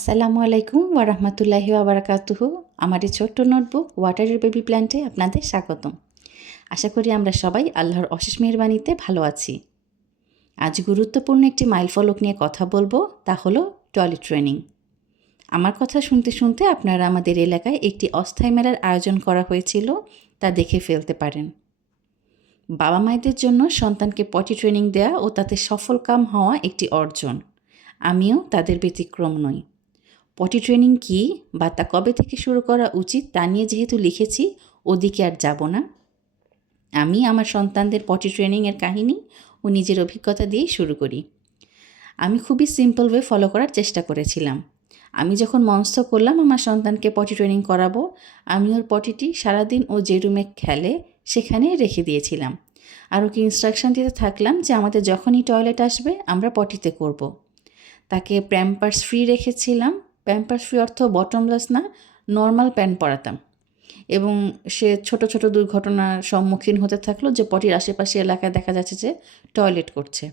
আসসালামু আলাইকুম ওয়া রাহমাতুল্লাহি ওয়া বারাকাতুহু। আমার এই ছোট্ট নোটবুক ওয়াটারের বেবি প্ল্যান্টে আপনাদের স্বাগতম। আশা করি আমরা সবাই আল্লাহর অশেষ মেহেরবানিতে ভালো আছি। আজ গুরুত্বপূর্ণ একটি মাইলফলক নিয়ে কথা বলবো, তা হলো টয়লেট ট্রেনিং। আমার কথা শুনতে শুনতে আপনারা আমাদের এলাকায় একটি অস্থায়ী মেলার আয়োজন করা হয়েছিল, তা দেখে ফেলতে পারেন। বাবা মায়েদের জন্য সন্তানকে পটি ট্রেনিং দেওয়া ও তাতে সফলকাম হওয়া একটি অর্জন। আমিও তাদের ব্যতিক্রম নই। পটি ট্রেনিং কী বা তা কবে থেকে শুরু করা উচিত তা নিয়ে যেহেতু লিখেছি, ওদিকে আর যাব না। আমি আমার সন্তানদের পটি ট্রেনিংয়ের কাহিনী ও নিজের অভিজ্ঞতা দিয়েই শুরু করি। আমি খুবই সিম্পল ওয়ে ফলো করার চেষ্টা করেছিলাম। আমি যখন মনস্থ করলাম আমার সন্তানকে পটি ট্রেনিং করাবো, আমি ওর পটিটি সারাদিন ও যে রুমে খেলে সেখানে রেখে দিয়েছিলাম। আর ওকে ইনস্ট্রাকশন দিতে থাকলাম যে আমাদের যখনই টয়লেট আসবে আমরা পটিতে করব। তাকে প্যাম্পার্স ফ্রি রেখেছিলাম। প্যাম্পার্স ফ্রি অর্থ বটমলেস না, নর্মাল প্যান্ট পরাতাম। এবং সে ছোট ছোট দুর্ঘটনার সম্মুখীন হতে থাকলো যে পটির আশেপাশে এলাকায় দেখা যাচ্ছে যে টয়লেট করছে।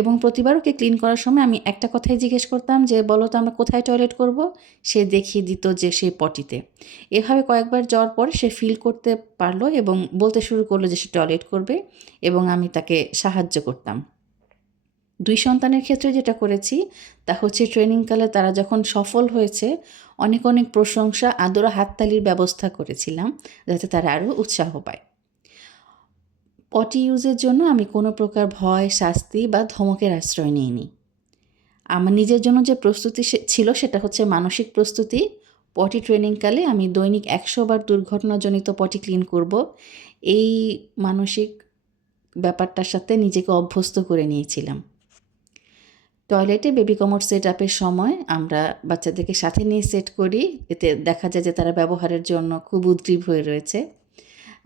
এবং প্রতিবার ওকে ক্লিন করার সময় আমি একটা কথাই জিজ্ঞেস করতাম যে বলো তো আমরা কোথায় টয়লেট করব। সে দেখিয়ে দিত যে সে পটিতে। এভাবে কয়েকবার যাওয়ার পর সে ফিল করতে পারলো এবং বলতে শুরু করলো যে সে টয়লেট করবে, এবং আমি তাকে সাহায্য করতাম। 2 সন্তানের ক্ষেত্রে যেটা করেছি তা হচ্ছে ট্রেনিংকালে তারা যখন সফল হয়েছে অনেক অনেক প্রশংসা, আদর, হাততালির ব্যবস্থা করেছিলাম যাতে তারা আরও উৎসাহ পায়। পটি ইউজের জন্য আমি কোনো প্রকার ভয়, শাস্তি বা ধমকের আশ্রয় নিইনি। আমার নিজের জন্য যে প্রস্তুতি ছিল সেটা হচ্ছে মানসিক প্রস্তুতি। পটি ট্রেনিংকালে আমি দৈনিক 100 বার দুর্ঘটনাজনিত পটি ক্লিন করব, এই মানসিক ব্যাপারটার সাথে নিজেকে অভ্যস্ত করে নিয়েছিলাম। টয়লেটে বেবি কমোড সেট আপের সময় আমরা বাচ্চাদেরকে সাথে নিয়ে সেট করি, এতে দেখা যায় যে তারা ব্যবহারের জন্য খুব উদ্গ্রীব হয়ে রয়েছে।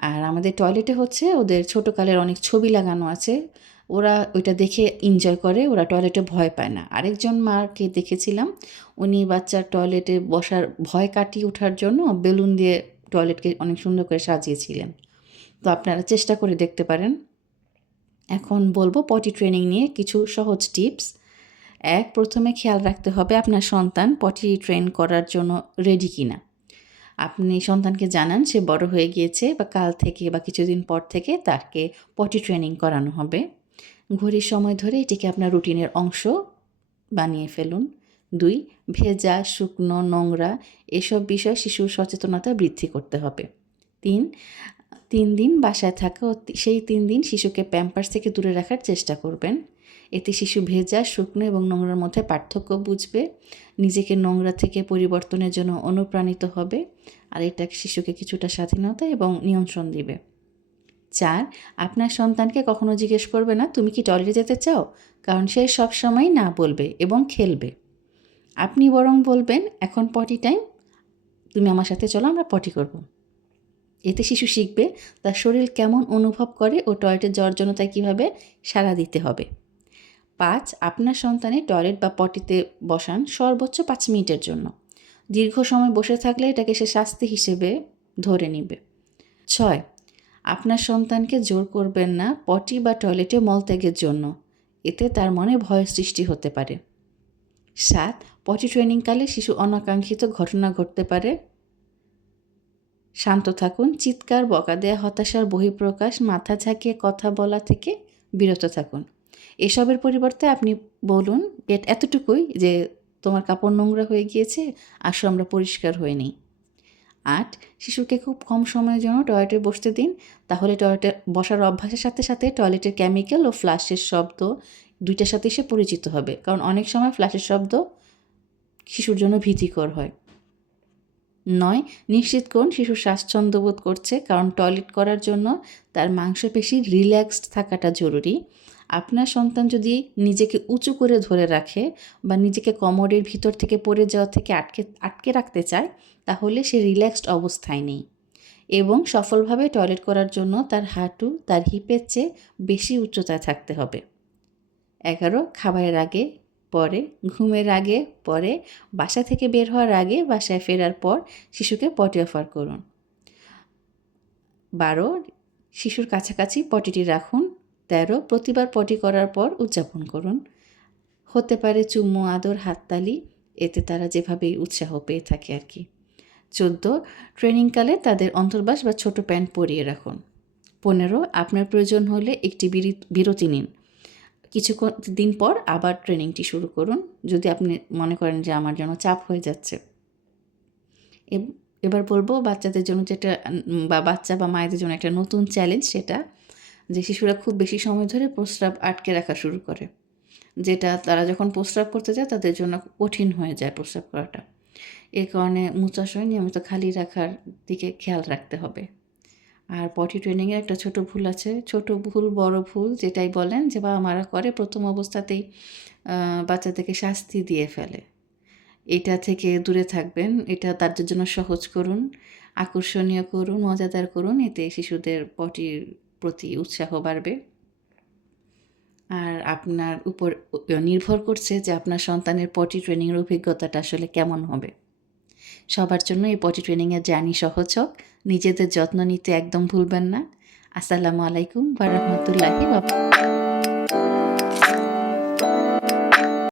আর আমাদের টয়লেটে হচ্ছে ওদের ছোটোকালের অনেক ছবি লাগানো আছে, ওরা ওইটা দেখে এনজয় করে, ওরা টয়লেটে ভয় পায় না। আরেকজন মাকে দেখেছিলাম, উনি বাচ্চার টয়লেটে বসার ভয় কাটিয়ে ওঠার জন্য বেলুন দিয়ে টয়লেটকে অনেক সুন্দর করে সাজিয়েছিলেন। তো আপনারা চেষ্টা করে দেখতে পারেন। এখন বলবো পটি ট্রেনিং নিয়ে কিছু সহজ টিপস। প্রথমে খেয়াল রাখতে হবে আপনার সন্তান পটি ট্রেন করার জন্য রেডি কিনা। আপনি সন্তানকে জানান সে বড় হয়ে গিয়েছে বা কাল থেকে বা কিছুদিন পর থেকে তাকে পটি ট্রেনিং করানো হবে। ঘড়ির সময় ধরে এটিকে আপনার রুটিনের অংশ বানিয়ে ফেলুন। 2, ভেজা, শুকনো, নোংরা এসব বিষয়ে শিশুর সচেতনতা বৃদ্ধি করতে হবে। 3 দিন বাসায় থাকা ও সেই 3 দিন শিশুকে প্যাম্পার্স থেকে দূরে রাখার চেষ্টা করবেন। এতে শিশু ভেজা, শুকনো এবং নোংরার মধ্যে পার্থক্য বুঝবে, নিজেকে নোংরা থেকে পরিবর্তনের জন্য অনুপ্রাণিত হবে, আর এটা শিশুকে কিছুটা স্বাধীনতা এবং নিয়ন্ত্রণ দিবে। 4, আপনার সন্তানকে কখনো জিজ্ঞেস করবে না তুমি কি টয়লেটে যেতে চাও, কারণ সে সবসময় না বলবে এবং খেলবে। আপনি বরং বলবেন এখন পটি টাইম, তুমি আমার সাথে চলো আমরা পটি করব। এতে শিশু শিখবে তার শরীর কেমন অনুভব করে ও টয়লেটে যাওয়ার জন্য তাই কীভাবে সাড়া দিতে হবে। 5, আপনার সন্তানের টয়লেট বা পটিতে বসান সর্বোচ্চ 5 মিনিটের জন্য। দীর্ঘ সময় বসে থাকলে এটাকে সে শাস্তি হিসেবে ধরে নিবে। 6, আপনার সন্তানকে জোর করবেন না পটি বা টয়লেটে মলত্যাগের জন্য, এতে তার মনে ভয়ের সৃষ্টি হতে পারে। 7, পটি ট্রেনিংকালে শিশু অনাকাঙ্ক্ষিত ঘটনা ঘটতে পারে। শান্ত থাকুন, চিৎকার, বকা দেয়া, হতাশার বহিঃপ্রকাশ, মাথা ঝাঁকিয়ে কথা বলা থেকে বিরত থাকুন। এসবের পরিবর্তে আপনি বলুন এতটুকুই যে তোমার কাপড় নোংরা হয়ে গিয়েছে, আসো আমরা পরিষ্কার হয়ে নিই। 8, শিশুকে খুব কম সময়ের জন্য টয়লেটে বসতে দিন, তাহলে টয়লেটে বসার অভ্যাসের সাথে সাথে টয়লেটের কেমিক্যাল ও ফ্লাশের শব্দ দুইটার সাথে সে পরিচিত হবে, কারণ অনেক সময় ফ্লাশের শব্দ শিশুর জন্য ভীতিকর হয়। 9, নিশ্চিত করুন শিশু স্বাচ্ছন্দ্য বোধ করছে, কারণ টয়লেট করার জন্য তার মাংসপেশি রিল্যাক্সড থাকাটা জরুরি। আপনার সন্তান যদি নিজেকে উঁচু করে ধরে রাখে বা নিজেকে কমোডের ভিতর থেকে পড়ে যাওয়া থেকে আটকে রাখতে চায়, তাহলে সে রিল্যাক্সড অবস্থায় নেই। এবং সফলভাবে টয়লেট করার জন্য তার হাঁটু তার হিপের চেয়ে বেশি উচ্চতায় থাকতে হবে। 11, খাবারের আগে, পরে, ঘুমের আগে, পরে, বাসা থেকে বের হওয়ার আগে, বাসায় ফেরার পর শিশুকে পটি অফার করুন। 12, শিশুর কাছাকাছি পটিটি রাখুন। 13, প্রতিবার পটি করার পর উদযাপন করুন। হতে পারে চুমু, আদর, হাততালি, এতে তারা যেভাবেই উৎসাহ পেয়ে থাকে আর কি। 14 ট্রেনিংকালে তাদের অন্তর্বাস বা ছোট প্যান্ট পরিয়ে রাখুন। 15 আপনার প্রয়োজন হলে একটি বিরতি নিন, কিছুক্ষণ দিন পর আবার ট্রেনিংটি শুরু করুন যদি আপনি মনে করেন যে আমার জন্য চাপ হয়ে যাচ্ছে। এবার বলবো বাচ্চাদের জন্য যেটা বা বাচ্চা বা মায়েদের জন্য একটা নতুন চ্যালেঞ্জ, সেটা যে শিশুরা খুব বেশি সময় ধরে প্রস্রাব আটকে রাখা শুরু করে, যেটা তারা যখন প্রস্রাব করতে যায় তাদের জন্য কঠিন হয়ে যায় প্রস্রাব করাটা। এর কারণে মূত্রাশয় নিয়মিত খালি রাখার দিকে খেয়াল রাখতে হবে। আর পটি ট্রেনিংয়ের একটা ছোট ভুল আছে, ছোট ভুল বড় ভুল যেটাই বলেন, যে বাবা মারা করে প্রথম অবস্থাতেই বাচ্চাদেরকে শাস্তি দিয়ে ফেলে। এটা থেকে দূরে থাকবেন, এটা তাদের জন্য সহজ করুন, আকর্ষণীয় করুন, মজাদার করুন, এতে শিশুদের পটির প্রতি উৎসাহ বাড়বে। আর আপনার উপর নির্ভর করছে যে আপনার সন্তানের পটি ট্রেনিংয়ের অভিজ্ঞতাটা আসলে কেমন হবে। সবার জন্য এই পটি ট্রেনিংয়ের জার্নি সহজ হোক। নিজেদের যত্ন নিতে একদম ভুলবেন না। আসসালামু আলাইকুম ওয়া রাহমাতুল্লাহি ওয়া বারাকাতুহু।